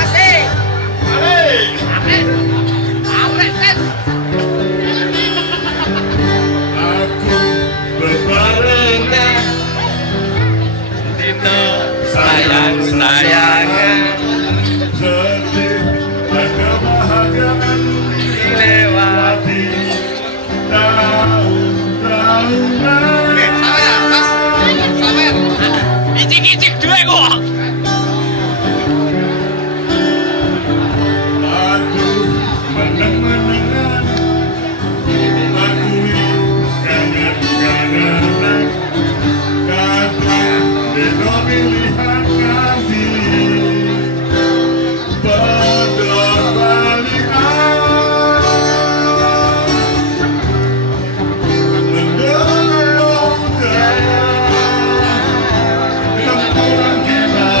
Asik. Arek. Arek kan. Aku berbarengan Dino sayang-sayangan sedih dan kebahagiaan dilewati. tahun-tahun. Sawer. Icik-icik duwe kok. Aku menang-menangan, aku kangen-kangenan, kata beda pilihan ganti, pedot balikan, mendengar daya, lempuran kita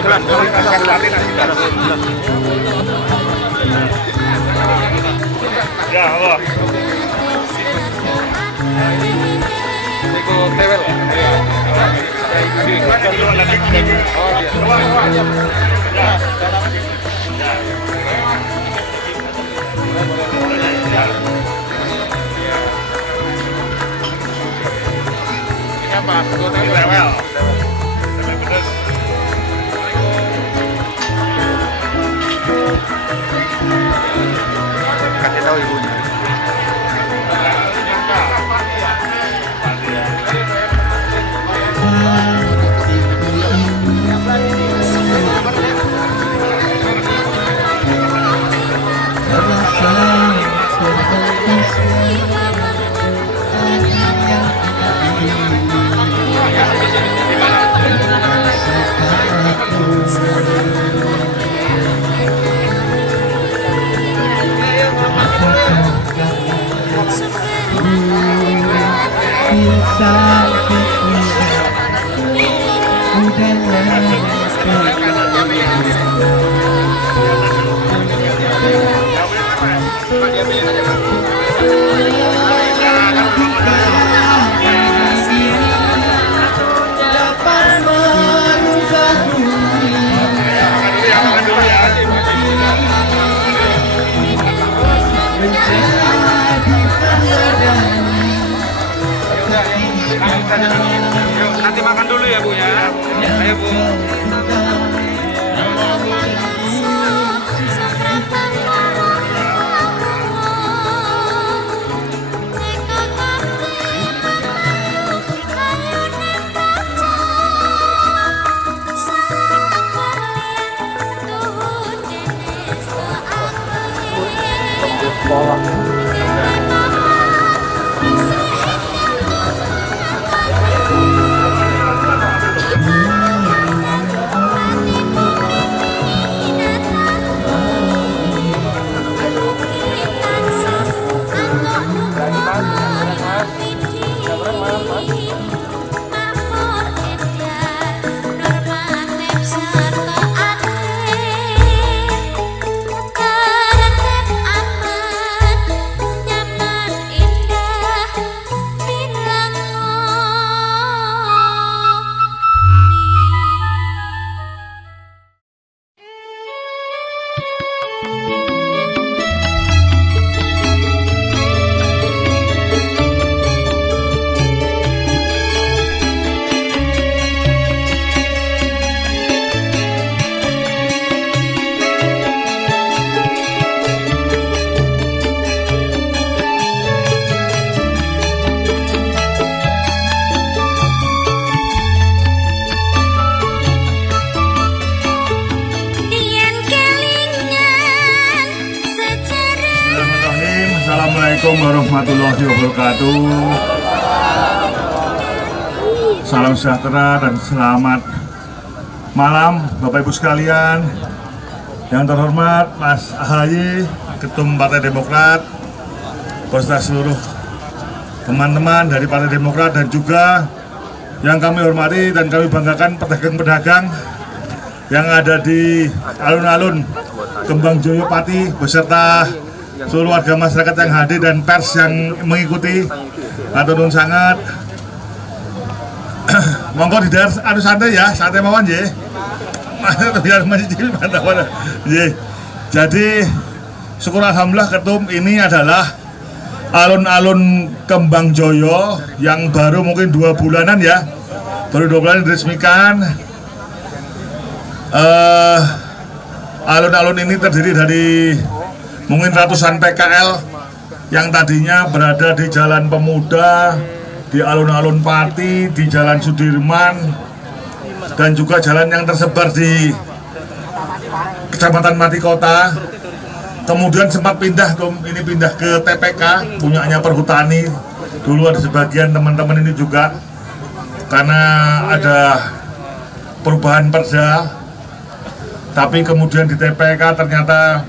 Ya Allah. Ikut tewel. Ini apa? Ikut tewel. Kasih tahu ibunya. Nanti makan dulu ya Bu ya. Ayo Bu. Assalamualaikum warahmatullahi wabarakatuh. Salam sejahtera dan selamat malam Bapak Ibu sekalian. Yang terhormat Mas AHY, Ketum Partai Demokrat, beserta seluruh teman-teman dari Partai Demokrat, dan juga yang kami hormati dan kami banggakan pedagang-pedagang yang ada di alun-alun Kembang Joyo Pati beserta seluruh warga masyarakat yang hadir dan pers yang mengikuti. Matur nuwun sangat. Monggo di daerah anu santai ya, santai mawon nggih. Biar mencicil mantap. Nggih. Jadi syukur alhamdulillah Ketum, ini adalah alun-alun Kembang Joyo yang baru mungkin 2 bulanan ya. Baru 2 bulan diresmikan. Alun-alun ini terdiri dari mungkin ratusan PKL yang tadinya berada di Jalan Pemuda, di alun-alun Pati, di Jalan Sudirman, dan juga jalan yang tersebar di Kecamatan Mati Kota. Kemudian sempat pindah, ini pindah ke TPK, punyanya Perhutani. Dulu ada sebagian teman-teman ini juga, karena ada perubahan perda. Tapi kemudian di TPK ternyata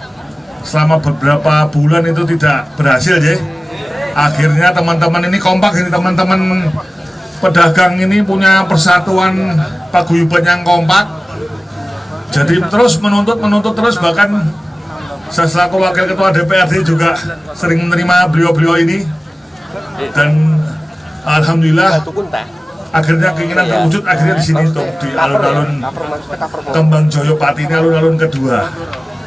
selama beberapa bulan itu tidak berhasil ya. Akhirnya teman-teman ini kompak, ini teman-teman pedagang ini punya persatuan paguyuban yang kompak. Jadi terus menuntut terus, bahkan saya selaku wakil ketua DPRD juga sering menerima beliau-beliau ini, dan alhamdulillah akhirnya keinginan terwujud akhirnya di sini untuk di alun-alun Kembang Joyo Pati ini, alun-alun kedua.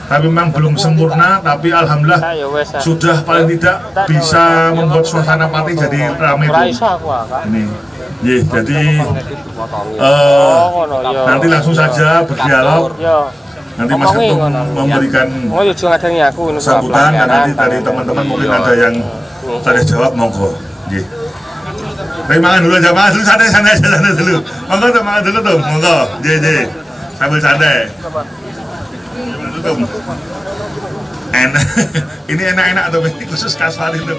Tapi memang belum sempurna, tapi alhamdulillah sudah paling tidak bisa membuat suasana Pati jadi ramai ini. Jadi nanti langsung saja berdialog. Nanti Mas Ketum memberikan sambutan, dan nanti dari teman-teman mungkin ada yang tanya jawab, monggo. Tapi makan dulu aja, makan dulu, santai dulu. Monggo tuh, makan dulu tuh, monggo. Sambil santai. Enak, ini enak-enak tuh, khusus Kaswari tuh.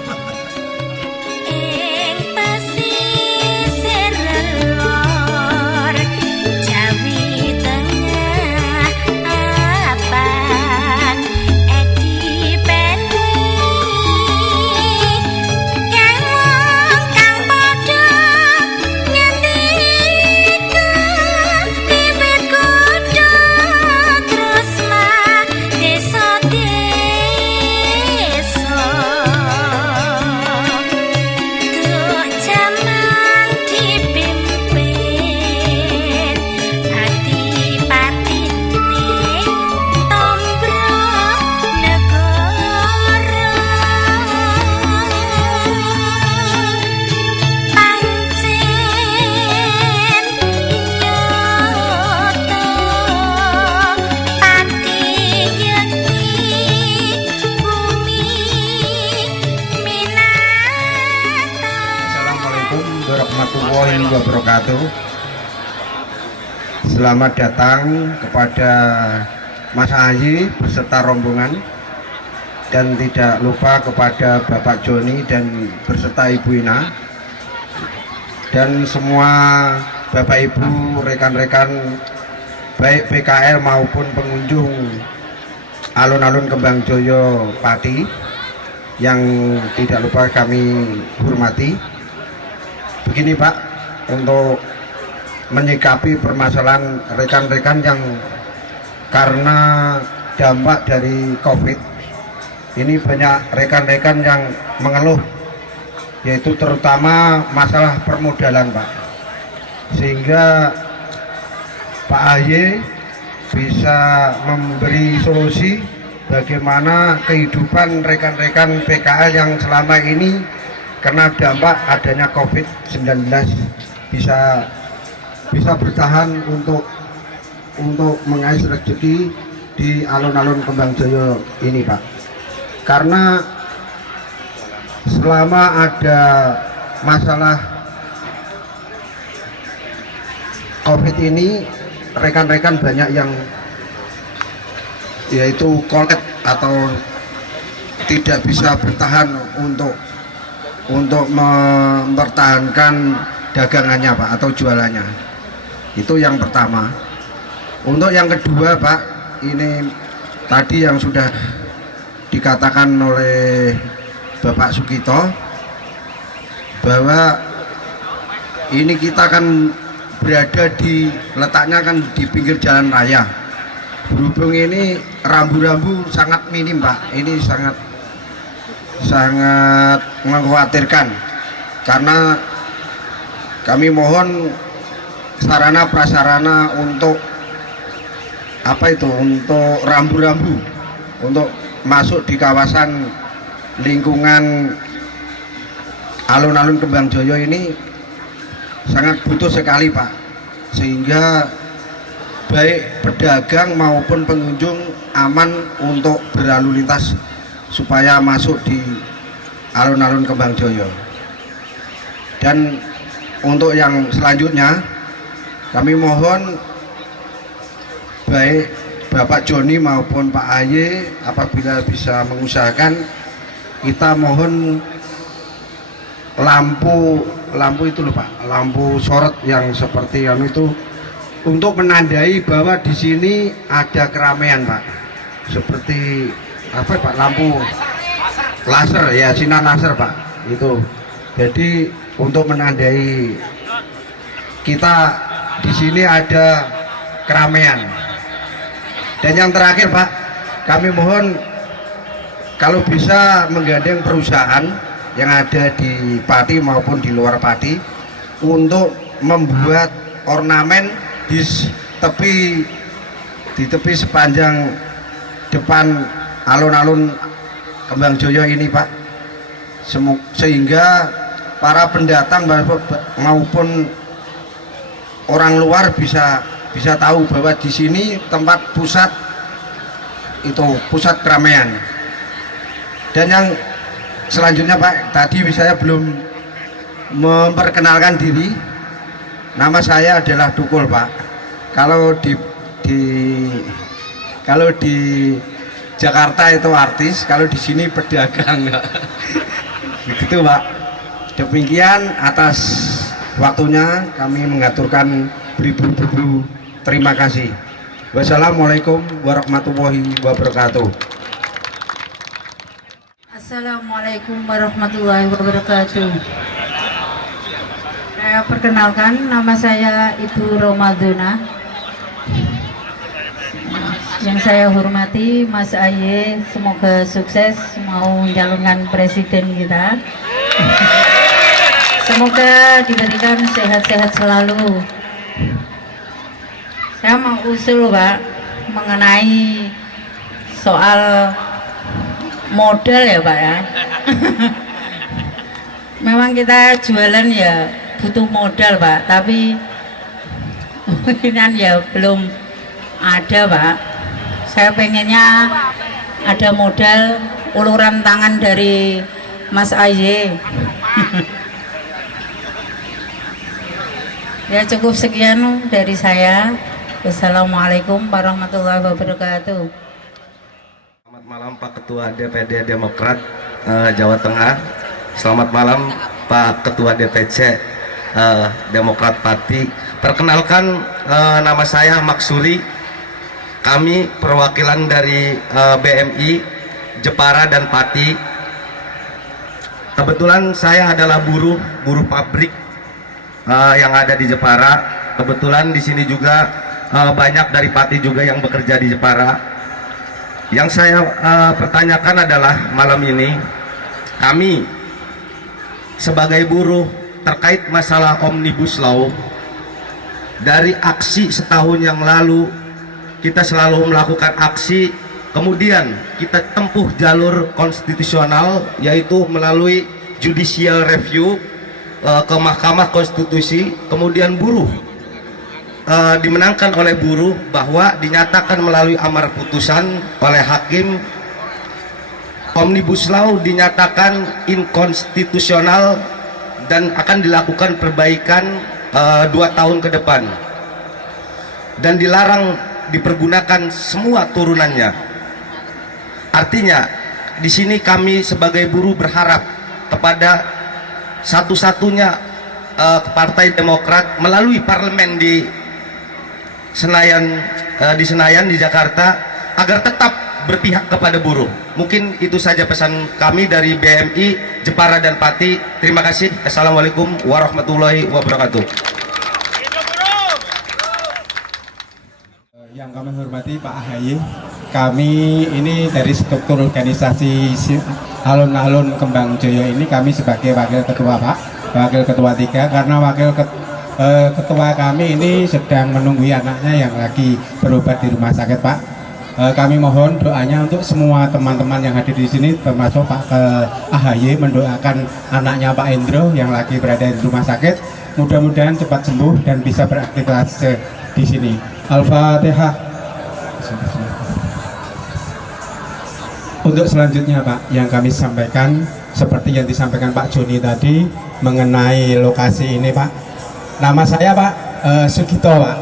Warahmatullahi wabarakatuh. Selamat datang kepada Mas Ahy beserta rombongan, dan tidak lupa kepada Bapak Joni dan beserta Ibu Ina, dan semua Bapak Ibu, rekan-rekan baik PKL maupun pengunjung alun-alun Kembang Joyo Pati yang tidak lupa kami hormati. Begini Pak, untuk menyikapi permasalahan rekan-rekan yang karena dampak dari COVID ini, banyak rekan-rekan yang mengeluh, yaitu terutama masalah permodalan Pak, sehingga Pak Ahy bisa memberi solusi bagaimana kehidupan rekan-rekan PKL yang selama ini karena dampak adanya COVID-19 bisa bertahan untuk mengais rezeki di alun-alun Kembang Joyo ini Pak. Karena selama ada masalah COVID ini, rekan-rekan banyak yang yaitu kolek atau tidak bisa bertahan untuk mempertahankan dagangannya Pak, atau jualannya. Itu yang pertama. Untuk yang kedua Pak, ini tadi yang sudah dikatakan oleh Bapak Sugito, bahwa ini kita kan berada di, letaknya kan di pinggir jalan raya. Berhubung ini rambu-rambu sangat minim Pak, ini sangat mengkhawatirkan, karena kami mohon sarana prasarana untuk untuk rambu-rambu untuk masuk di kawasan lingkungan alun-alun Kembang Joyo ini sangat butuh sekali Pak, sehingga baik pedagang maupun pengunjung aman untuk berlalu lintas supaya masuk di alun-alun Kembang Joyo. Dan untuk yang selanjutnya, kami mohon baik Bapak Joni maupun Pak Ahy apabila bisa mengusahakan, kita mohon lampu itu loh Pak, lampu sorot yang seperti itu, untuk menandai bahwa di sini ada keramaian Pak, seperti Pak, lampu laser ya, sinar laser Pak, itu. Jadi untuk menandai kita di sini ada keramaian. Dan yang terakhir Pak, kami mohon kalau bisa menggandeng perusahaan yang ada di Pati maupun di luar Pati untuk membuat ornamen di tepi sepanjang depan alun-alun Kembang Joyo ini Pak, sehingga para pendatang maupun orang luar bisa tahu bahwa di sini tempat pusat keramaian. Dan yang selanjutnya Pak, tadi saya belum memperkenalkan diri. Nama saya adalah Dukul Pak. Kalau di Jakarta itu artis, kalau di sini pedagang. Begitu Pak. Demikian atas waktunya kami mengaturkan beribu-ribu terima kasih. Wassalamualaikum warahmatullahi wabarakatuh. Assalamualaikum warahmatullahi wabarakatuh. Saya perkenalkan, nama saya Ibu Romadona. Yang saya hormati Mas Ahy, semoga sukses mau mencalonkan presiden kita. Semoga diberikan sehat-sehat selalu. Saya mau usul Pak mengenai soal modal ya Pak ya. Memang kita jualan ya butuh modal Pak, tapi mungkinan ya belum ada Pak. Saya pengennya ada modal uluran tangan dari Mas Ahy. Ya cukup sekian dari saya. Wassalamualaikum warahmatullahi wabarakatuh. Selamat malam Pak Ketua DPD Demokrat Jawa Tengah. Selamat malam Pak Ketua DPC Demokrat Pati. Perkenalkan, nama saya Maksuri. Kami perwakilan dari BMI Jepara dan Pati. Kebetulan saya adalah buruh pabrik yang ada di Jepara. Kebetulan di sini juga banyak dari Pati juga yang bekerja di Jepara. Yang saya pertanyakan adalah malam ini kami sebagai buruh terkait masalah Omnibus Law. Dari aksi setahun yang lalu kita selalu melakukan aksi, kemudian kita tempuh jalur konstitusional yaitu melalui judicial review ke Mahkamah Konstitusi, kemudian buruh dimenangkan oleh buruh bahwa dinyatakan melalui amar putusan oleh hakim Omnibus Law dinyatakan inkonstitusional dan akan dilakukan perbaikan 2 tahun ke depan dan dilarang dipergunakan semua turunannya. Artinya di sini kami sebagai buruh berharap kepada satu-satunya Partai Demokrat melalui parlemen di Senayan di Jakarta agar tetap berpihak kepada buruh. Mungkin itu saja pesan kami dari BMI Jepara dan Pati. Terima kasih. Assalamualaikum warahmatullahi wabarakatuh. Yang kami hormati Pak Ahy, kami ini dari struktur organisasi alun-alun Kembang Joyo ini kami sebagai wakil ketua Pak, wakil ketua 3, karena ketua kami ini sedang menunggu anaknya yang lagi berobat di rumah sakit Pak. Kami mohon doanya untuk semua teman-teman yang hadir di sini, termasuk Pak Ahy, mendoakan anaknya Pak Endro yang lagi berada di rumah sakit, mudah-mudahan cepat sembuh dan bisa beraktivitas di sini. Al-Fatihah. Untuk selanjutnya Pak, yang kami sampaikan seperti yang disampaikan Pak Joni tadi mengenai lokasi ini Pak. Nama saya Pak Sugito Pak.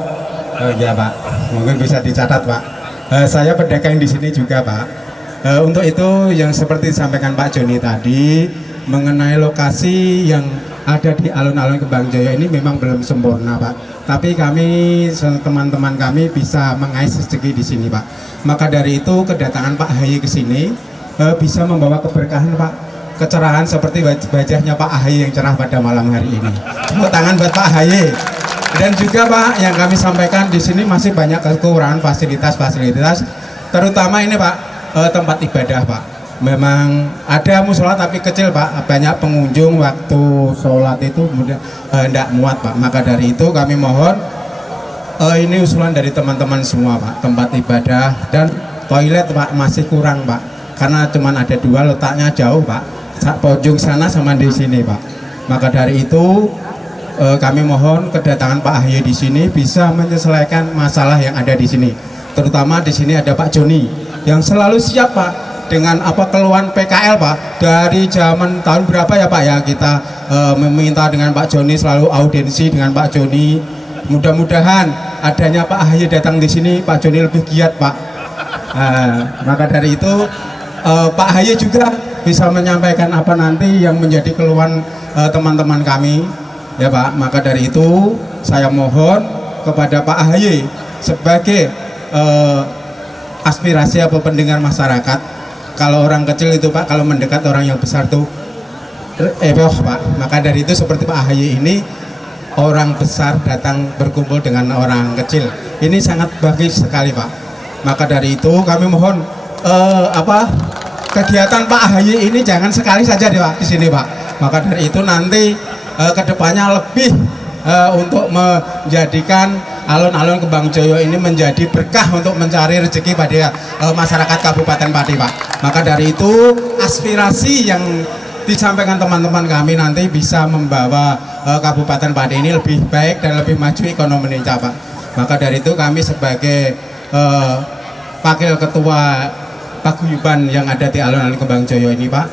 Oh ya Pak, mungkin bisa dicatat Pak. Saya pedagang di sini juga Pak. Untuk itu yang seperti disampaikan Pak Joni tadi mengenai lokasi yang ada di alun-alun Kembang Joyo ini memang belum sempurna Pak. Tapi kami teman-teman kami bisa mengais rezeki di sini Pak. Maka dari itu kedatangan Pak Ahy ke sini bisa membawa keberkahan Pak, kecerahan seperti wajahnya Pak Ahy yang cerah pada malam hari ini. Tepuk tangan buat Pak Ahy. Dan juga Pak, yang kami sampaikan di sini masih banyak kekurangan fasilitas, terutama ini Pak, tempat ibadah Pak. Memang ada musola tapi kecil Pak, banyak pengunjung waktu sholat itu kemudian tidak muat Pak. Maka dari itu kami mohon ini usulan dari teman-teman semua Pak, tempat ibadah dan toilet Pak masih kurang Pak, karena cuma ada 2, letaknya jauh Pak, pojok sana sama di sini Pak. Maka dari itu kami mohon kedatangan Pak Ahy di sini bisa menyelesaikan masalah yang ada di sini. Terutama di sini ada Pak Joni yang selalu siap Pak dengan apa keluhan PKL Pak, dari zaman tahun berapa ya Pak ya kita meminta dengan Pak Joni, selalu audiensi dengan Pak Joni. Mudah-mudahan adanya Pak Ahy datang di sini, Pak Joni lebih giat Pak. Maka dari itu Pak Ahy juga bisa menyampaikan apa nanti yang menjadi keluhan teman-teman kami ya Pak. Maka dari itu saya mohon kepada Pak Ahy sebagai aspirasi atau pendengar masyarakat. Kalau orang kecil itu Pak, kalau mendekat orang yang besar tuh Pak. Maka dari itu seperti Pak Ahy ini, orang besar datang berkumpul dengan orang kecil, ini sangat bagus sekali Pak. Maka dari itu kami mohon kegiatan Pak Ahy ini jangan sekali saja Pak di sini Pak. Maka dari itu nanti kedepannya lebih untuk menjadikan alun-alun Kembang Joyo ini menjadi berkah untuk mencari rezeki pada masyarakat Kabupaten Pati Pak. Maka dari itu aspirasi yang disampaikan teman-teman kami nanti bisa membawa Kabupaten Pati ini lebih baik dan lebih maju ekonominya Pak. Maka dari itu kami sebagai Wakil Ketua Paguyuban yang ada di alun-alun Kembang Joyo ini Pak,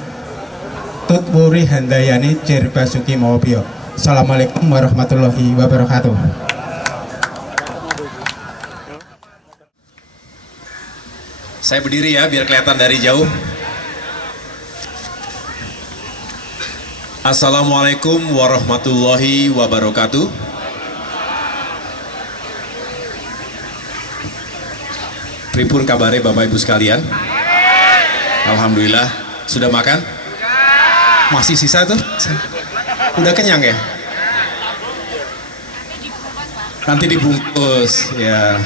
Tutwuri Handayani Jer Basuki Mawabio. Assalamualaikum warahmatullahi wabarakatuh. Saya berdiri ya biar kelihatan dari jauh. Assalamualaikum warahmatullahi wabarakatuh. Pripun kabare Bapak Ibu sekalian? Alhamdulillah. Sudah makan? Masih sisa tuh? Udah kenyang ya? Nanti dibungkus ya.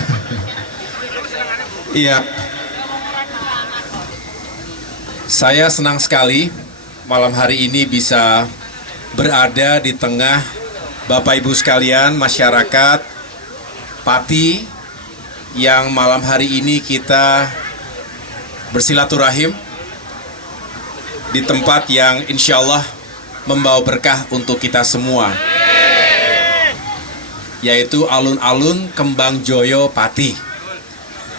Iya. Saya senang sekali malam hari ini bisa berada di tengah Bapak Ibu sekalian, masyarakat Pati, yang malam hari ini kita bersilaturahim di tempat yang insya Allah membawa berkah untuk kita semua, yaitu alun-alun Kembang Joyo Pati.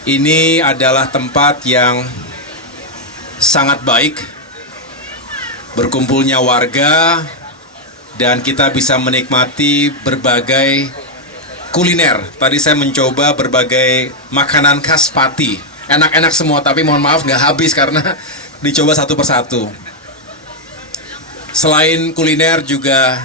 Ini adalah tempat yang sangat baik, berkumpulnya warga, dan kita bisa menikmati berbagai kuliner. Tadi saya mencoba berbagai makanan khas Pati, enak-enak semua, tapi mohon maaf nggak habis karena dicoba satu persatu. Selain kuliner juga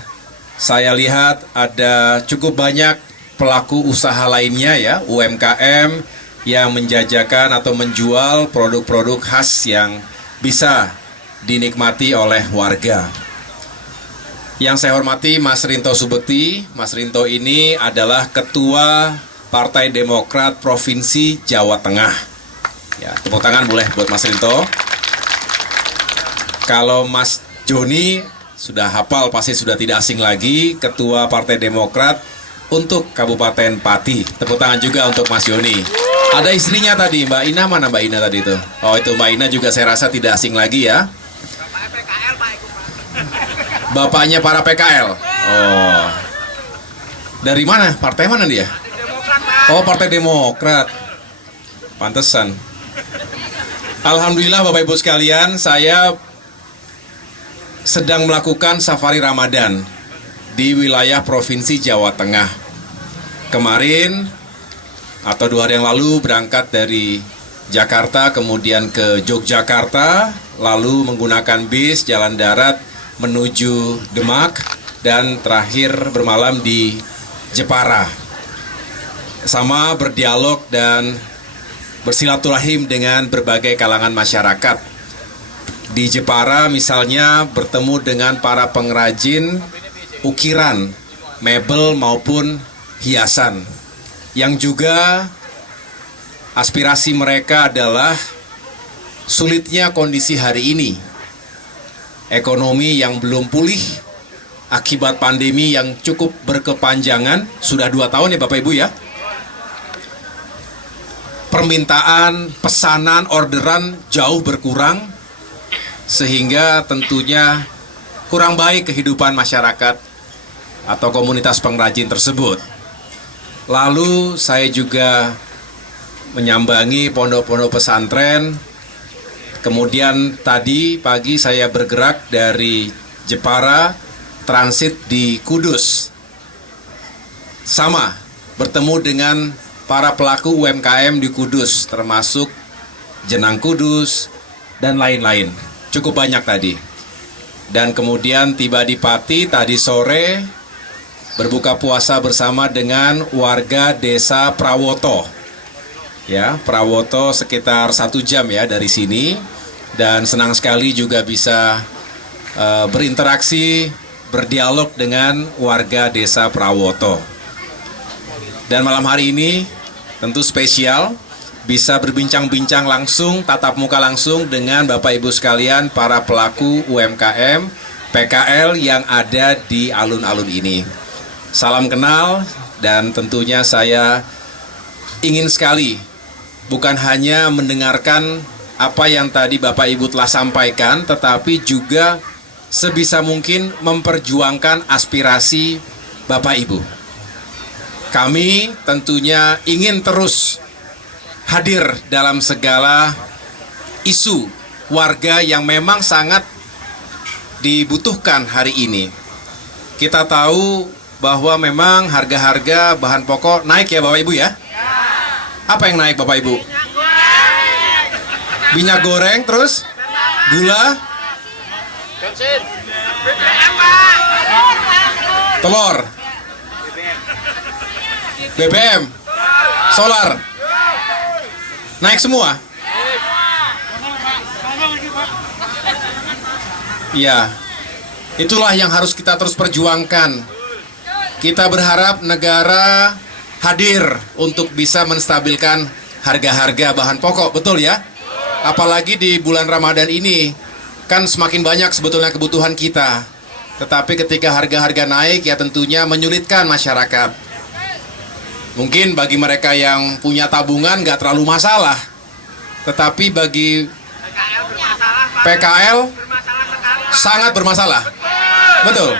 saya lihat ada cukup banyak pelaku usaha lainnya ya, UMKM yang menjajakan atau menjual produk-produk khas yang bisa dinikmati oleh warga. Yang saya hormati Mas Rinto Subekti. Mas Rinto ini adalah Ketua Partai Demokrat Provinsi Jawa Tengah. Ya, tepuk tangan boleh buat Mas Rinto. Kalau Mas Joni sudah hafal, pasti sudah tidak asing lagi, Ketua Partai Demokrat untuk Kabupaten Pati. Tepuk tangan juga untuk Mas Joni. Ada istrinya tadi, Mbak Ina. Mana Mbak Ina tadi itu? Oh, itu Mbak Ina juga saya rasa tidak asing lagi ya. Bapaknya para PKL. Oh. Dari mana? Partai mana dia? Oh, Partai Demokrat. Pantesan. Alhamdulillah Bapak Ibu sekalian, saya sedang melakukan safari Ramadan di wilayah Provinsi Jawa Tengah. Kemarin atau 2 hari yang lalu berangkat dari Jakarta kemudian ke Yogyakarta, lalu menggunakan bis jalan darat menuju Demak dan terakhir bermalam di Jepara. Sama berdialog dan bersilaturahim dengan berbagai kalangan masyarakat. Di Jepara misalnya bertemu dengan para pengrajin ukiran, mebel maupun hiasan, yang juga aspirasi mereka adalah sulitnya kondisi hari ini. Ekonomi yang belum pulih akibat pandemi yang cukup berkepanjangan, sudah 2 tahun ya Bapak Ibu ya. Permintaan, pesanan, orderan jauh berkurang, sehingga tentunya kurang baik kehidupan masyarakat atau komunitas pengrajin tersebut. Lalu saya juga menyambangi pondok-pondok pesantren. Kemudian tadi pagi saya bergerak dari Jepara, transit di Kudus. Sama, bertemu dengan para pelaku UMKM di Kudus, termasuk Jenang Kudus dan lain-lain. Cukup banyak tadi. Dan kemudian tiba di Pati tadi sore, berbuka puasa bersama dengan warga desa Prawoto. Ya, Prawoto sekitar 1 jam ya dari sini, dan senang sekali juga bisa berinteraksi, berdialog dengan warga desa Prawoto. Dan malam hari ini tentu spesial, bisa berbincang-bincang langsung, tatap muka langsung dengan Bapak Ibu sekalian para pelaku UMKM PKL yang ada di alun-alun ini. Salam kenal, dan tentunya saya ingin sekali bukan hanya mendengarkan apa yang tadi Bapak Ibu telah sampaikan, tetapi juga sebisa mungkin memperjuangkan aspirasi Bapak Ibu. Kami tentunya ingin terus hadir dalam segala isu warga yang memang sangat dibutuhkan hari ini. Kita tahu bahwa memang harga-harga bahan pokok naik ya Bapak Ibu ya? Apa yang naik Bapak Ibu? Minyak goreng, terus gula, telur, BBM, solar, naik semua. Ya, itulah yang harus kita terus perjuangkan. Kita berharap negara hadir untuk bisa menstabilkan harga-harga bahan pokok, betul ya? Apalagi di bulan Ramadan ini, kan semakin banyak sebetulnya kebutuhan kita. Tetapi ketika harga-harga naik, ya tentunya menyulitkan masyarakat. Mungkin bagi mereka yang punya tabungan nggak terlalu masalah. Tetapi bagi PKL sangat bermasalah. Betul?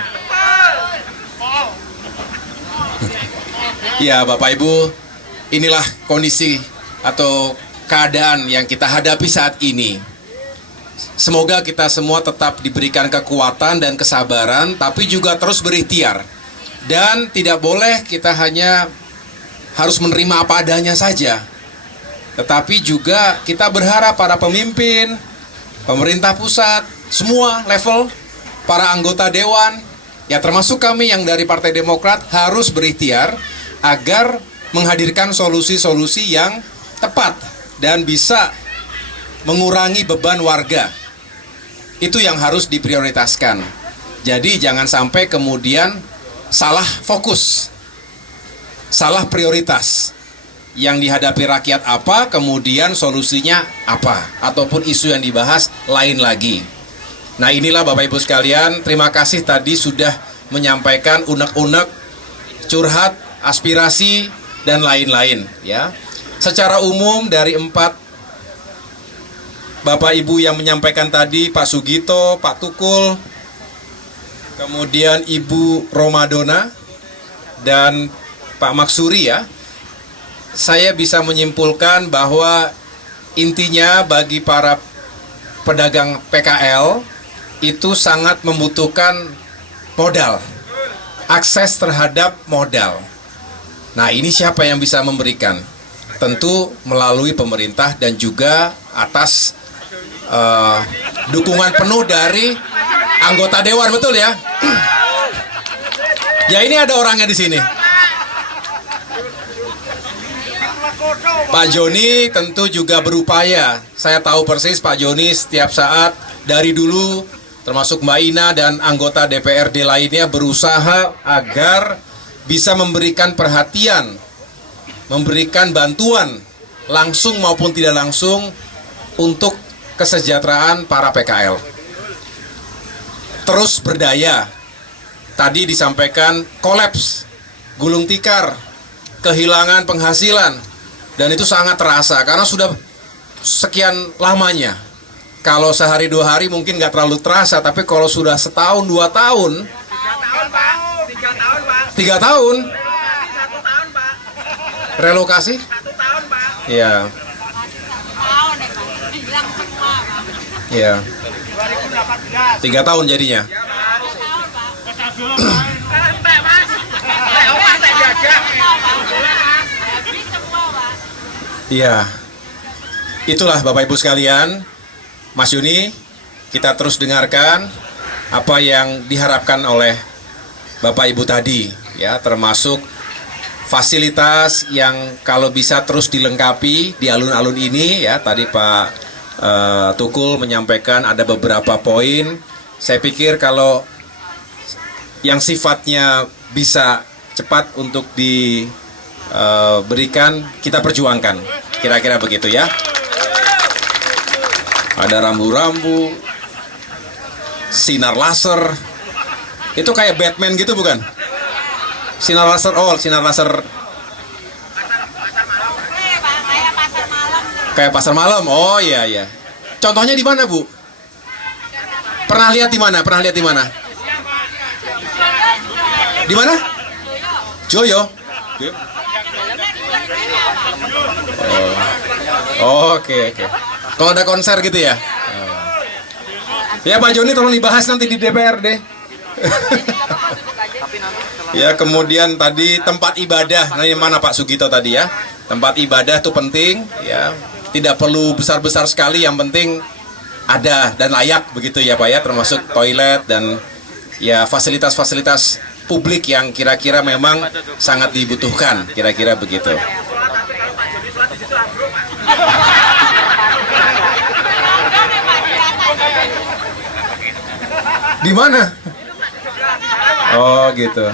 Ya Bapak Ibu, inilah kondisi atau keadaan yang kita hadapi saat ini. Semoga kita semua tetap diberikan kekuatan dan kesabaran, tapi juga terus berikhtiar. Dan tidak boleh kita hanya harus menerima apa adanya saja, tetapi juga kita berharap para pemimpin, pemerintah pusat, semua level, para anggota dewan, ya termasuk kami yang dari Partai Demokrat harus berikhtiar agar menghadirkan solusi-solusi yang tepat dan bisa mengurangi beban warga. Itu yang harus diprioritaskan. Jadi jangan sampai kemudian salah fokus, salah prioritas. Yang dihadapi rakyat apa, kemudian solusinya apa, ataupun isu yang dibahas lain lagi. Nah inilah Bapak Ibu sekalian, terima kasih tadi sudah menyampaikan unek-unek, curhat, aspirasi, dan lain-lain ya. Secara umum dari 4 Bapak Ibu yang menyampaikan tadi, Pak Sugito, Pak Tukul, kemudian Ibu Romadona, dan Pak Maksuri ya, saya bisa menyimpulkan bahwa intinya bagi para pedagang PKL itu sangat membutuhkan modal, akses terhadap modal. Nah ini siapa yang bisa memberikan? Tentu melalui pemerintah dan juga atas dukungan penuh dari anggota dewan, betul ya? Ya ini ada orangnya di sini. Pak Joni tentu juga berupaya. Saya tahu persis Pak Joni setiap saat dari dulu, termasuk Mbak Ina dan anggota DPRD lainnya berusaha agar bisa memberikan perhatian, memberikan bantuan langsung maupun tidak langsung untuk kesejahteraan para PKL. Terus berdaya. Tadi disampaikan kolaps, gulung tikar, kehilangan penghasilan, dan itu sangat terasa karena sudah sekian lamanya. Kalau sehari 2 hari mungkin nggak terlalu terasa, tapi kalau sudah setahun 2 tahun, 3 tahun, relokasi, 1 tahun Pak. iya, iya, 3 tahun jadinya. Iya, itulah Bapak Ibu sekalian, Mas Yuni, kita terus dengarkan apa yang diharapkan oleh Bapak Ibu tadi, ya, termasuk fasilitas yang kalau bisa terus dilengkapi di alun-alun ini, ya. Tadi Pak Tukul menyampaikan ada beberapa poin. Saya pikir kalau yang sifatnya bisa cepat untuk diberikan, kita perjuangkan. Kira-kira begitu ya. Ada rambu-rambu, sinar laser. Itu kayak Batman gitu bukan? Sinar laser, oh sinar laser. Kayak pasar malam. Oh iya iya. Contohnya di mana, Bu? Pernah lihat di mana? Pernah lihat di mana? Di mana? Joyo. Oh, oke. Kalau ada konser gitu ya? Ya Pak Joni tolong dibahas nanti di DPRD. Ya, kemudian tadi tempat ibadah. Nah, yang mana Pak Sugito tadi ya? Tempat ibadah itu penting, ya. Tidak perlu besar-besar sekali, yang penting ada dan layak begitu ya Pak ya, termasuk toilet dan ya fasilitas-fasilitas publik yang kira-kira memang sangat dibutuhkan, kira-kira begitu. Di mana? Oh gitu.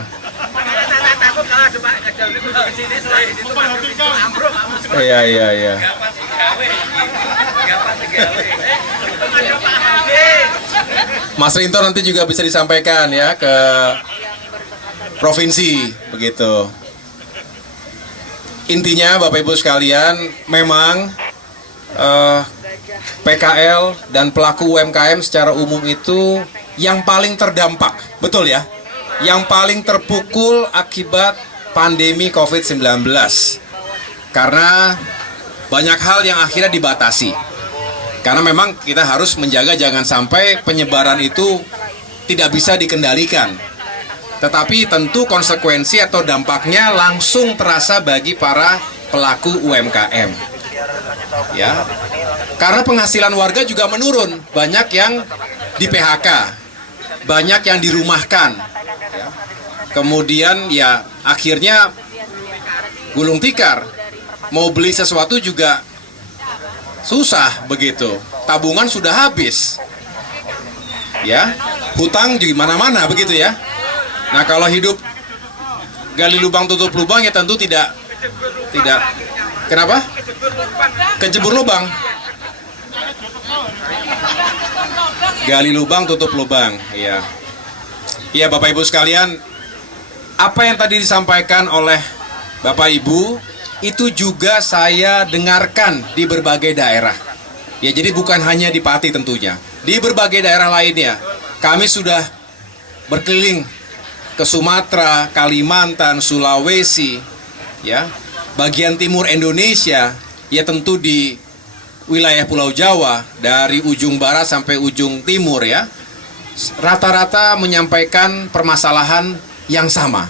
Iya. Mas Rinto nanti juga bisa disampaikan ya ke provinsi begitu. Intinya Bapak Ibu sekalian, memang PKL dan pelaku UMKM secara umum itu yang paling terdampak, betul ya? Yang paling terpukul akibat pandemi COVID-19. Karena banyak hal yang akhirnya dibatasi. Karena memang kita harus menjaga jangan sampai penyebaran itu tidak bisa dikendalikan. Tetapi tentu konsekuensi atau dampaknya langsung terasa bagi para pelaku UMKM. Ya. Karena penghasilan warga juga menurun, banyak yang di PHK, banyak yang dirumahkan. Ya. Kemudian ya akhirnya gulung tikar, mau beli sesuatu juga susah begitu. Tabungan sudah habis. Ya, hutang juga mana-mana begitu ya. Nah, kalau hidup gali lubang tutup lubang ya tentu tidak kenapa? Kejebur lubang. Gali lubang tutup lubang, iya. Iya Bapak Ibu sekalian, apa yang tadi disampaikan oleh Bapak Ibu itu juga saya dengarkan di berbagai daerah. Ya, jadi bukan hanya di Pati tentunya. Di berbagai daerah lainnya. Kami sudah berkeliling ke Sumatera, Kalimantan, Sulawesi, ya, bagian timur Indonesia, ya tentu di wilayah Pulau Jawa, dari ujung barat sampai ujung timur ya, rata-rata menyampaikan permasalahan yang sama.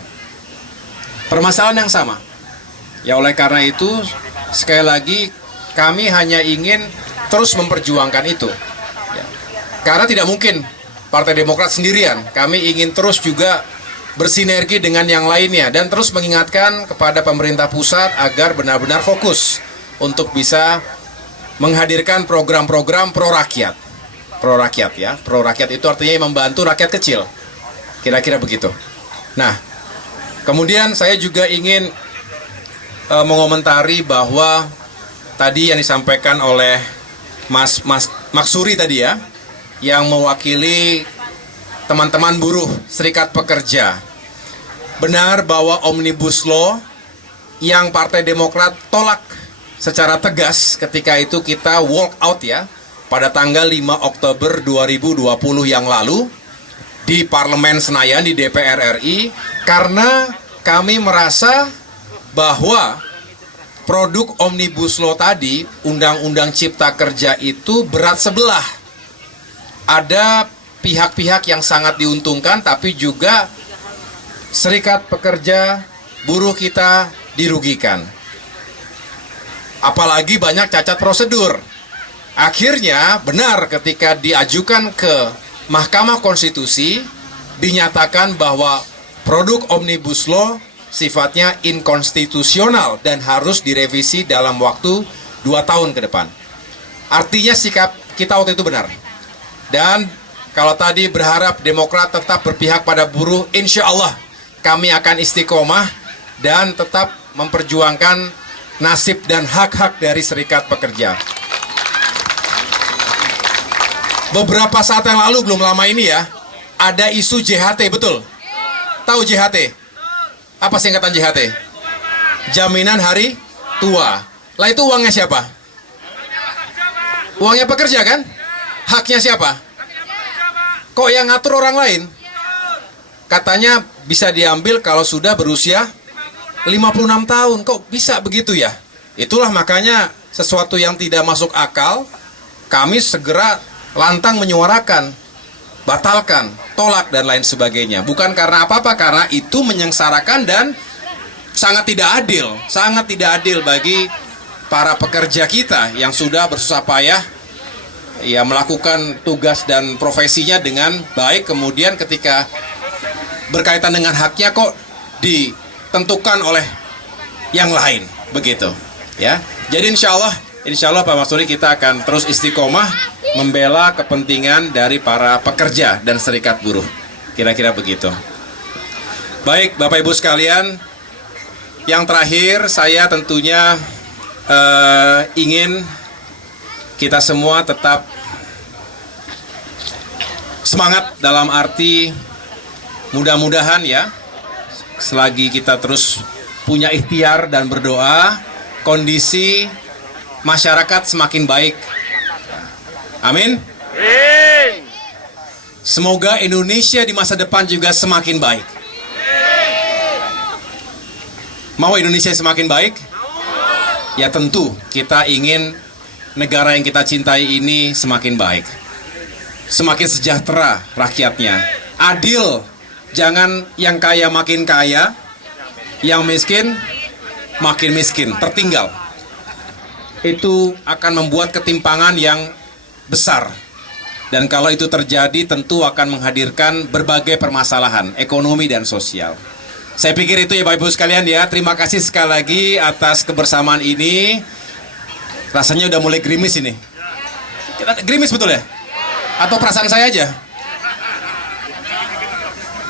Permasalahan yang sama. Ya oleh karena itu, sekali lagi kami hanya ingin terus memperjuangkan itu. Ya. Karena tidak mungkin Partai Demokrat sendirian, kami ingin terus juga bersinergi dengan yang lainnya dan terus mengingatkan kepada pemerintah pusat agar benar-benar fokus untuk bisa menghadirkan program-program pro-rakyat. Pro-rakyat ya, pro-rakyat itu artinya membantu rakyat kecil. Kira-kira begitu. Nah, Kemudian saya juga ingin mengomentari bahwa tadi yang disampaikan oleh Mas Maksuri tadi ya, yang mewakili teman-teman buruh serikat pekerja. Benar bahwa Omnibus Law yang Partai Demokrat tolak secara tegas ketika itu kita walk out ya, pada tanggal 5 Oktober 2020 yang lalu di Parlemen Senayan di DPR RI, karena kami merasa bahwa produk Omnibus Law tadi, Undang-Undang Cipta Kerja itu berat sebelah. Ada pihak-pihak yang sangat diuntungkan, tapi juga serikat pekerja buruh kita dirugikan. Apalagi banyak cacat prosedur. Akhirnya benar ketika diajukan ke Mahkamah Konstitusi, dinyatakan bahwa produk Omnibus Law sifatnya inkonstitusional dan harus direvisi dalam waktu 2 tahun ke depan. Artinya sikap kita waktu itu benar. Dan kalau tadi berharap Demokrat tetap berpihak pada buruh, insya Allah kami akan istiqomah dan tetap memperjuangkan nasib dan hak-hak dari serikat pekerja. Beberapa saat yang lalu, belum lama ini ya, ada isu JHT, betul? Tahu JHT? Apa singkatan JHT? Jaminan Hari Tua. Lah itu uangnya siapa? Uangnya pekerja kan? Haknya siapa? Kok yang ngatur orang lain? Katanya bisa diambil kalau sudah berusia 56 tahun. Kok bisa begitu ya? Itulah makanya sesuatu yang tidak masuk akal, kami segera lantang menyuarakan, batalkan, tolak, dan lain sebagainya. Bukan karena apa-apa, karena itu menyengsarakan dan sangat tidak adil bagi para pekerja kita yang sudah bersusah payah ya melakukan tugas dan profesinya dengan baik, kemudian ketika berkaitan dengan haknya kok ditentukan oleh yang lain, begitu ya. Jadi insya Allah Pak Maksuri, kita akan terus istiqomah membela kepentingan dari para pekerja dan serikat buruh. Kira-kira begitu. Baik, Bapak Ibu sekalian, yang terakhir saya tentunya ingin kita semua tetap semangat, dalam arti mudah-mudahan ya, selagi kita terus punya ikhtiar dan berdoa, kondisi masyarakat semakin baik. Amin. Semoga Indonesia di masa depan juga semakin baik. Mau Indonesia semakin baik? Ya tentu kita ingin negara yang kita cintai ini semakin baik, semakin sejahtera rakyatnya, adil. Jangan yang kaya makin kaya, yang miskin makin miskin, tertinggal. Itu akan membuat ketimpangan yang besar. Dan kalau itu terjadi tentu akan menghadirkan berbagai permasalahan ekonomi dan sosial. Saya pikir itu ya Bapak Ibu sekalian ya. Terima kasih sekali lagi atas kebersamaan ini. Rasanya udah mulai gerimis ini. Gerimis betul ya? Atau perasaan saya aja?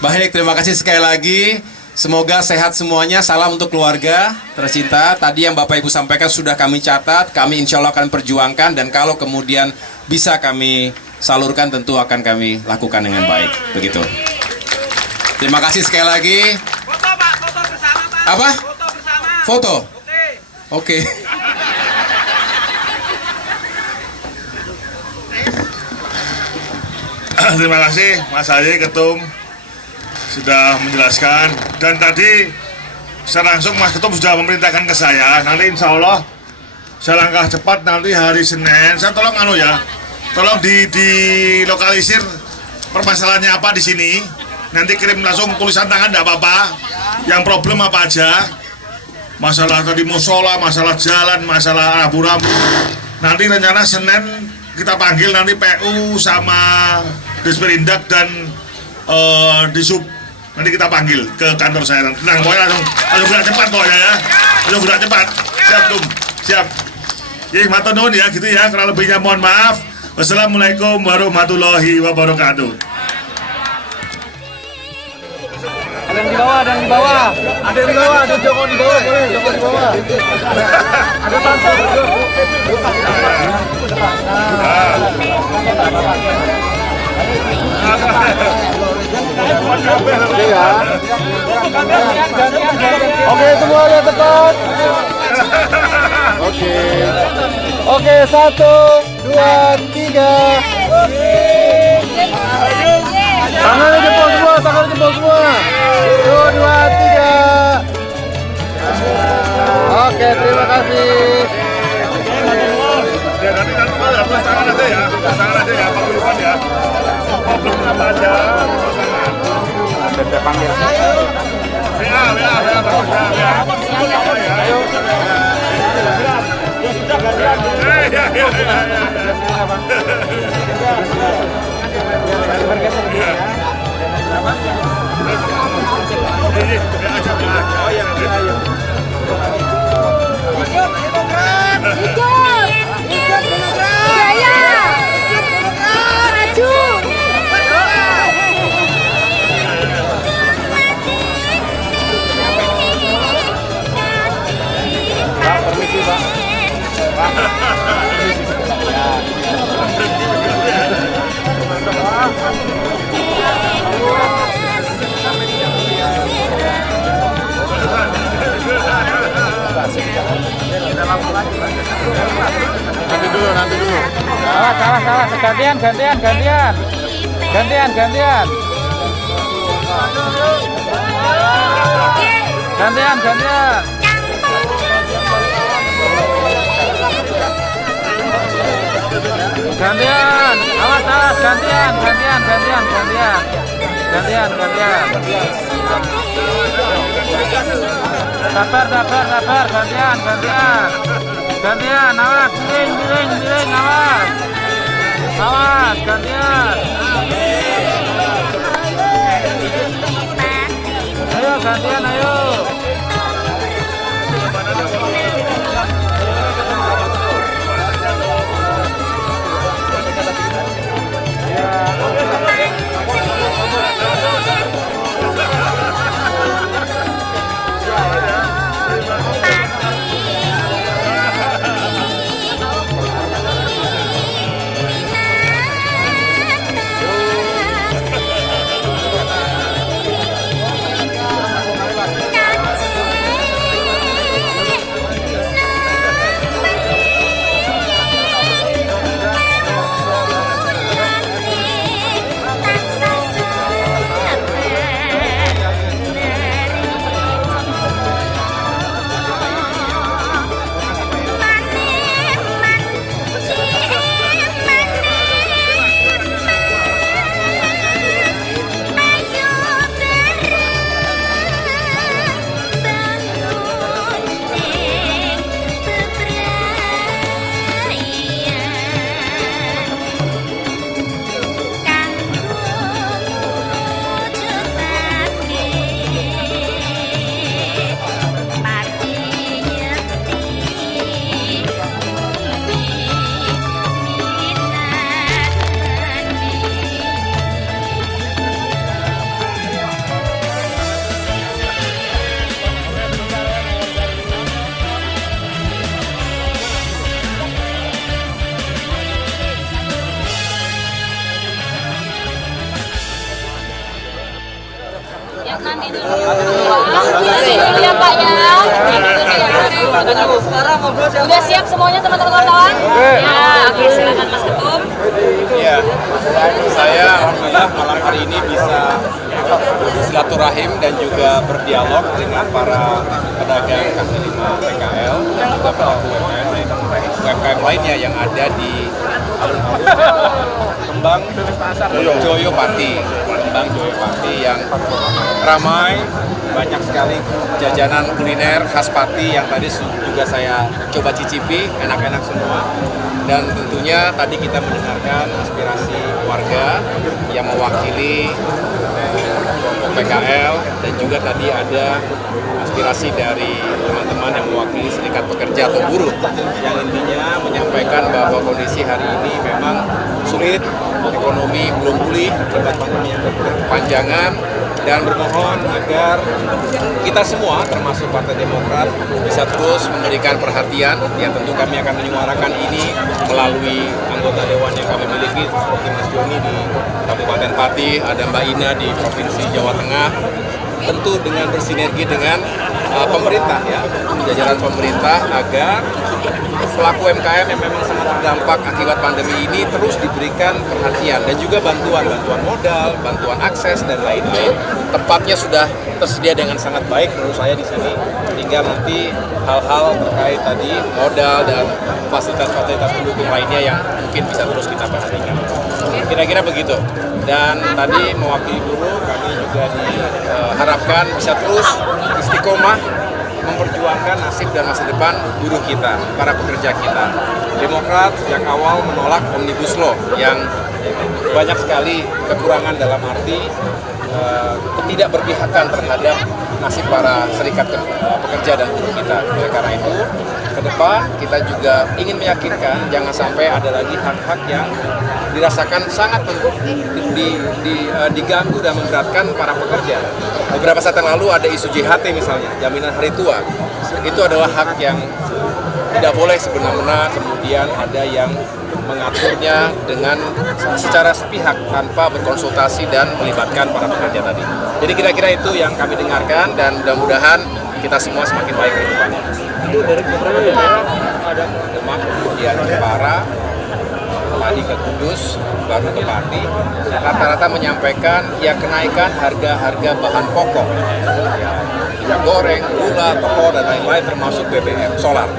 Baik, terima kasih sekali lagi. Semoga sehat semuanya. Salam untuk keluarga tercinta. Tadi yang Bapak Ibu sampaikan sudah kami catat. Kami insya Allah akan perjuangkan. Dan kalau kemudian bisa kami salurkan, tentu akan kami lakukan dengan baik. Begitu. Terima kasih sekali lagi. Foto Pak, foto bersama Pak. Apa? Foto bersama. Foto? Oke. Terima kasih Mas Aye, Ketum, sudah menjelaskan. Dan tadi secara langsung Mas Ketum sudah memerintahkan ke saya, nanti insya Allah saya langkah cepat nanti hari Senin. Saya tolong tolong dilokalisir permasalahannya apa di sini. Nanti kirim langsung tulisan tangan, tidak apa-apa. Yang problem apa aja? Masalah tadi musola, masalah jalan, masalah rambu-rambu. Nanti rencana Senin kita panggil nanti PU sama Disperindak dan Disub. Nanti kita panggil ke kantor saya. Tenang, pokoknya langsung gerak cepat pokoknya ya. Langsung gerak cepat. Siap, Tum. Siap. Jadi matur nuwun ya, gitu ya. Kurang lebihnya mohon maaf. Wassalamualaikum warahmatullahi wabarakatuh. Ada yang di bawah, ada yang di bawah. Ada yang di bawah, ada Joko di bawah, boleh Joko di bawah. Ada Tante. Oke, semuanya tepat. Oke, 1, 2, 3. Tangannya jempol semua, tangannya jempol semua. 1, 2, 3. Oke, terima kasih. Ya, nanti kan pasangan aja ya, Pak Gulupan ya. Belum apa aja, pasangan. Saya panggil. WA, bagus ya. Ayo. Nanti dulu. Salah. Gantian. Awas, gantian. Sabar, gantian, awas, miring, awas, gantian. Ayo, gantian, ayo. Nanti dulu ya Pak ya. Udah siap semuanya teman-teman wartawan? Ya, oke silakan Mas Ketum. Ya, saya alhamdulillah malam hari ini bisa silaturahim dan juga berdialog dengan para pedagang kaki lima PKL dan juga pelaku UMKM lainnya yang ada di alun-alun Kembang Joyopati yang ramai, banyak sekali jajanan kuliner khas Pati yang tadi juga saya coba cicipi, enak-enak semua. Dan tentunya tadi kita mendengarkan aspirasi warga yang mewakili kelompok PKL dan juga tadi ada aspirasi dari teman-teman yang mewakili serikat pekerja atau buruh yang intinya menyampaikan bahwa kondisi hari ini memang sulit, ekonomi belum pulih akibat pandemi yang berkepanjangan, dan bermohon agar kita semua termasuk Partai Demokrat bisa terus memberikan perhatian. Ya tentu kami akan menyuarakan ini melalui anggota dewan yang kami miliki seperti Mas Joni di Kabupaten Pati, ada Mbak Ina di Provinsi Jawa Tengah, tentu dengan bersinergi dengan pemerintah ya, jajaran pemerintah agar pelaku UMKM yang memang sangat terdampak akibat pandemi ini terus diberikan perhatian dan juga bantuan modal, bantuan akses dan lain-lain. Tempatnya sudah tersedia dengan sangat baik menurut saya di sini. Tinggal nanti hal-hal terkait tadi modal dan fasilitas-fasilitas pendukung lainnya yang mungkin bisa terus kita perhatikan. Kira-kira begitu. Dan tadi mewakili buruh, kami juga diharapkan bisa terus istiqomah memperjuangkan nasib dan masa depan buruh kita, para pekerja kita. Demokrat sejak awal menolak Omnibus Law yang banyak sekali kekurangan dalam arti ketidakberpihakan terhadap nasib para serikat pekerja dan buruh kita. Oleh karena itu, ke depan kita juga ingin meyakinkan jangan sampai ada lagi hak-hak yang dirasakan sangat diganggu dan memberatkan para pekerja. Beberapa saat yang lalu ada isu JHT misalnya, jaminan hari tua. Itu adalah hak yang tidak boleh sebenar-benar kemudian ada yang mengaturnya dengan secara sepihak tanpa berkonsultasi dan melibatkan para pekerja tadi. Jadi kira-kira itu yang kami dengarkan dan mudah-mudahan kita semua semakin baik ke depannya. Itu dari beberapa daerah ada Demak, kemudian Jepara, tadi ke Kudus, baru ke Pati, rata-rata menyampaikan ya kenaikan harga-harga bahan pokok, ya, minyak goreng, gula, telur dan lain-lain termasuk BBM, solar.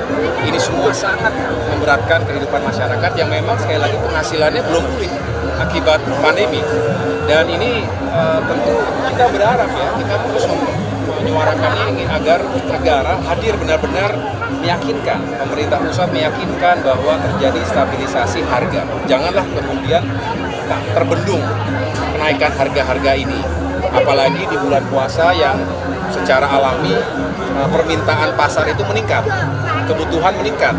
Ini semua sangat memberatkan kehidupan masyarakat yang memang sekali lagi penghasilannya belum pulih akibat pandemi. Dan ini tentu kita berharap ya kita terus menyuarakannya ingin agar negara hadir benar-benar meyakinkan, pemerintah pusat meyakinkan bahwa terjadi stabilisasi harga. Janganlah kemudian terbendung kenaikan harga-harga ini. Apalagi di bulan puasa yang secara alami permintaan pasar itu meningkat, kebutuhan meningkat.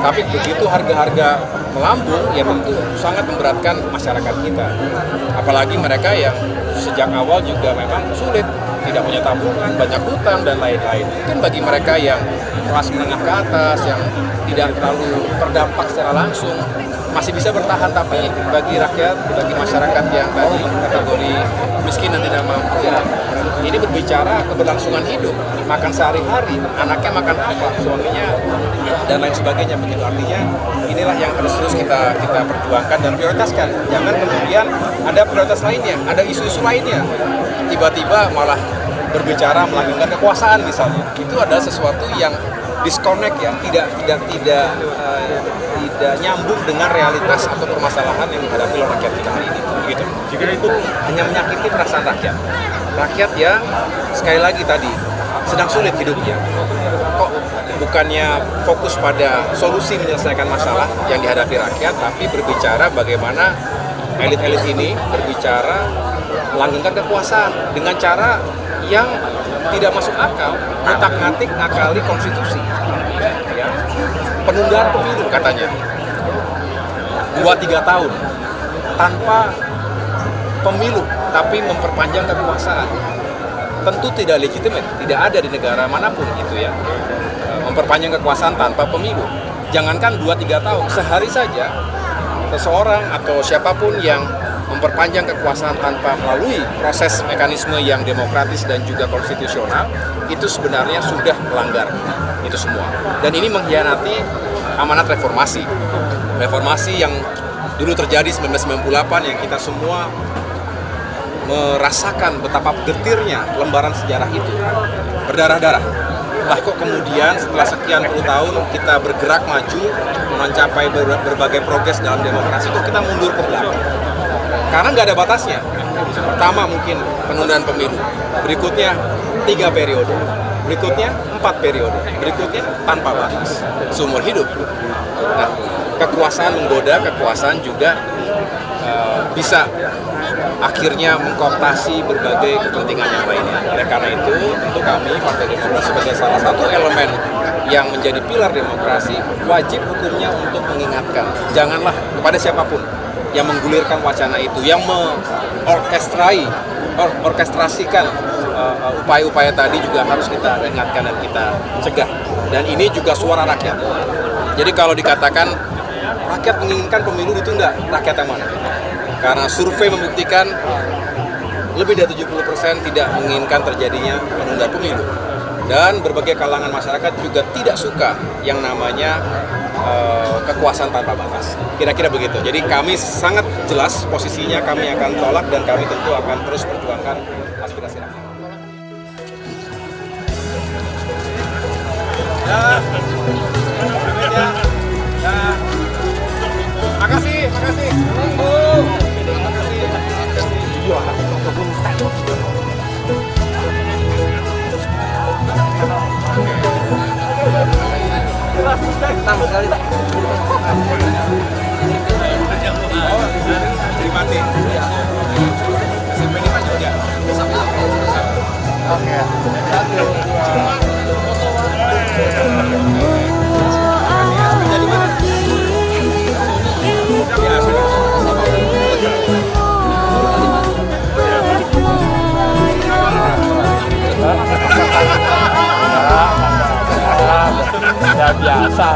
Tapi begitu harga-harga melambung, ya tentu sangat memberatkan masyarakat kita. Apalagi mereka yang sejak awal juga memang sulit, tidak punya tabungan, banyak hutang dan lain-lain. Mungkin bagi mereka yang kelas menengah ke atas, yang tidak terlalu terdampak secara langsung, masih bisa bertahan. Tapi bagi rakyat, bagi masyarakat yang tadi kategori miskin dan tidak mampu, ya ini berbicara keberlangsungan hidup, makan sehari-hari, anaknya makan apa, suaminya dan lain sebagainya. Begitu artinya inilah yang harus terus kita perjuangkan dan prioritaskan. Jangan kemudian ada prioritas lainnya, ada isu-isu lainnya, tiba-tiba malah berbicara melanggengkan kekuasaan misalnya. Itu adalah sesuatu yang disconnect ya, tidak nyambung dengan realitas atau permasalahan yang dihadapi oleh rakyat kita hari ini. Begitu. Jika itu hanya menyakiti perasaan rakyat yang sekali lagi tadi sedang sulit hidupnya. Kok bukannya fokus pada solusi menyelesaikan masalah yang dihadapi rakyat, tapi berbicara bagaimana elit-elit ini berbicara melanggengkan kekuasaan dengan cara yang tidak masuk akal, ngutak-ngatik ngakali konstitusi. Ya. Penundaan pemilu katanya 2-3 tahun tanpa pemilu tapi memperpanjang kekuasaan. Tentu tidak legitimate, tidak ada di negara manapun gitu ya. Memperpanjang kekuasaan tanpa pemilu. Jangankan 2-3 tahun, sehari saja seseorang atau siapapun yang memperpanjang kekuasaan tanpa melalui proses mekanisme yang demokratis dan juga konstitusional, itu sebenarnya sudah melanggar itu semua. Dan ini mengkhianati amanat reformasi. Reformasi yang dulu terjadi 1998 yang kita semua merasakan betapa getirnya lembaran sejarah itu. Berdarah-darah. Lah kok kemudian setelah sekian puluh tahun kita bergerak maju mencapai berbagai progres dalam demokrasi itu kita mundur ke belakang. Karena nggak ada batasnya. Pertama mungkin penundaan pemilu, berikutnya 3 periode, berikutnya 4 periode, berikutnya tanpa batas, seumur hidup. Nah, kekuasaan menggoda, kekuasaan juga bisa akhirnya mengkooptasi berbagai kepentingan yang lainnya. Oleh karena itu, tentu kami Partai Demokrat sebagai salah satu elemen yang menjadi pilar demokrasi, wajib hukumnya untuk mengingatkan, janganlah kepada siapapun yang menggulirkan wacana itu, yang mengorkestrai orkestrasikan upaya-upaya tadi juga harus kita ingatkan dan kita cegah. Dan ini juga suara rakyat. Jadi kalau dikatakan rakyat menginginkan pemilu ditunda, rakyat yang mana? Karena survei membuktikan lebih dari 70% tidak menginginkan terjadinya penundaan pemilu. Dan berbagai kalangan masyarakat juga tidak suka yang namanya kekuasaan tanpa batas. Kira-kira begitu. Jadi kami sangat jelas posisinya, kami akan tolak dan kami tentu akan terus perjuangkan aspirasi rakyat. Makasih. Ya biasa.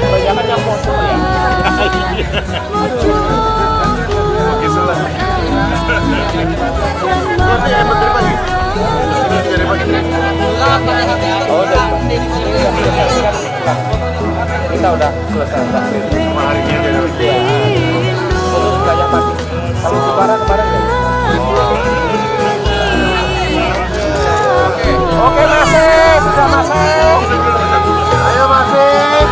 Kebanyakan yang foto ya. Kita udah selesai sama harinya ya. Terus banyak pasti. Kalau kemarin Oke masih, sudah masuk. Ayo masih.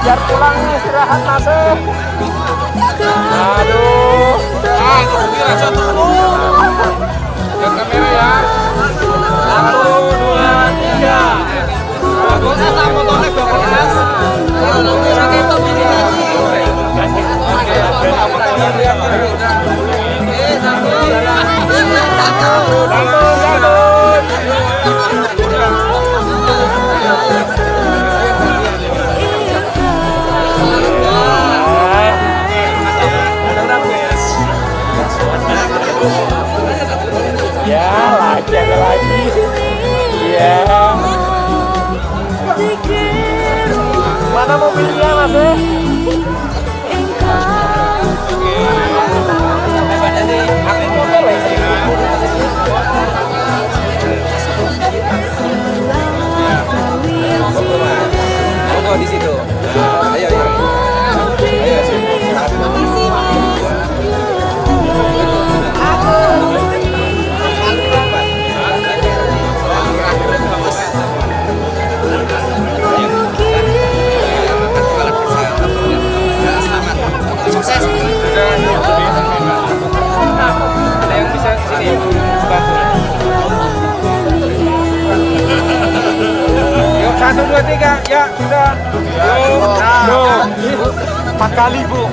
Biar pulang istirahat masuk. Aduh. Lihat kamera ya. 1, 2, 3. Fotonya sama fotonya Bapak. Ada lagi. Iya. Mana mobilnya, Mas? Oh, di situ. Ayo. Sukses. Ada yang bisa sini bantu. Yuk 1, 2, 3 ya sudah. Yuk. 4 kali Bu.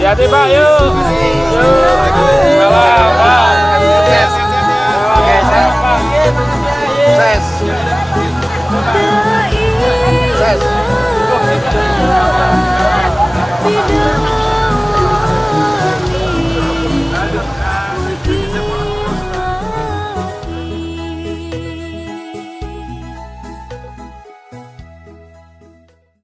Hati-hati Pak, yuk. Salam, Pak. Oke, sukses. Sukses.